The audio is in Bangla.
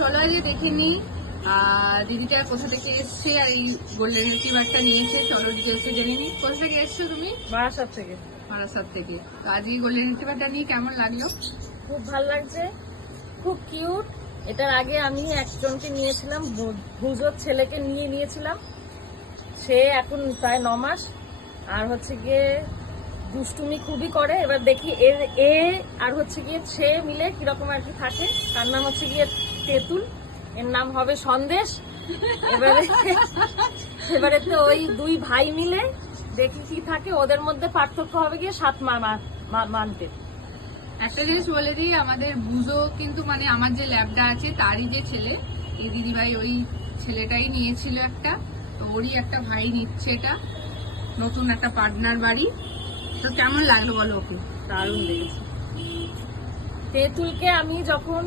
চলো আজকে দেখে নি দিদিটা কোথা থেকে এসছে আর এই গোল্ডেন রিট্রিভারটা নিয়েছে। চলো ডিটেলসে জেনে নি। কোথা থেকে এসছো তুমি? বারাসাত থেকে। বারাসাত থেকে। তো আজকে গোল্ডেন রিট্রিভারটা নিয়ে কেমন লাগলো? খুব ভালো লাগছে, খুব কিউট। এটার আগে আমি একজনকে নিয়েছিলাম, ভুজোর ছেলেকে নিয়েছিলাম। সে এখন প্রায় 9 মাস, আর হচ্ছে গিয়ে দুষ্টুমি খুবই করে। এবার দেখি এ আর হচ্ছে গিয়ে সে মিলে কিরকম আর কি থাকে। তার নাম হচ্ছে গিয়ে তেঁতুল, এর নাম হবে সন্দেশ। এবারে তো ওই 2 ভাই মিলে দেখি কি থাকে। ওদের মধ্যে পার্থক্য হবে গিয়ে 7 মান্থের। একটা জিনিস বলে দিই, আমাদের বুঝো কিন্তু মানে আমার যে ল্যাবটা আছে তারই যে ছেলে, এই দিদিভাই ওই ছেলেটাই নিয়েছিল একটা। তো ওরই একটা ভাই নিচ্ছে এটা, নতুন একটা পার্টনার বাড়ি। তো কেমন লাগলো বলো ওকে? দারুণ লেগেছে। তেঁতুলকে আমি যখন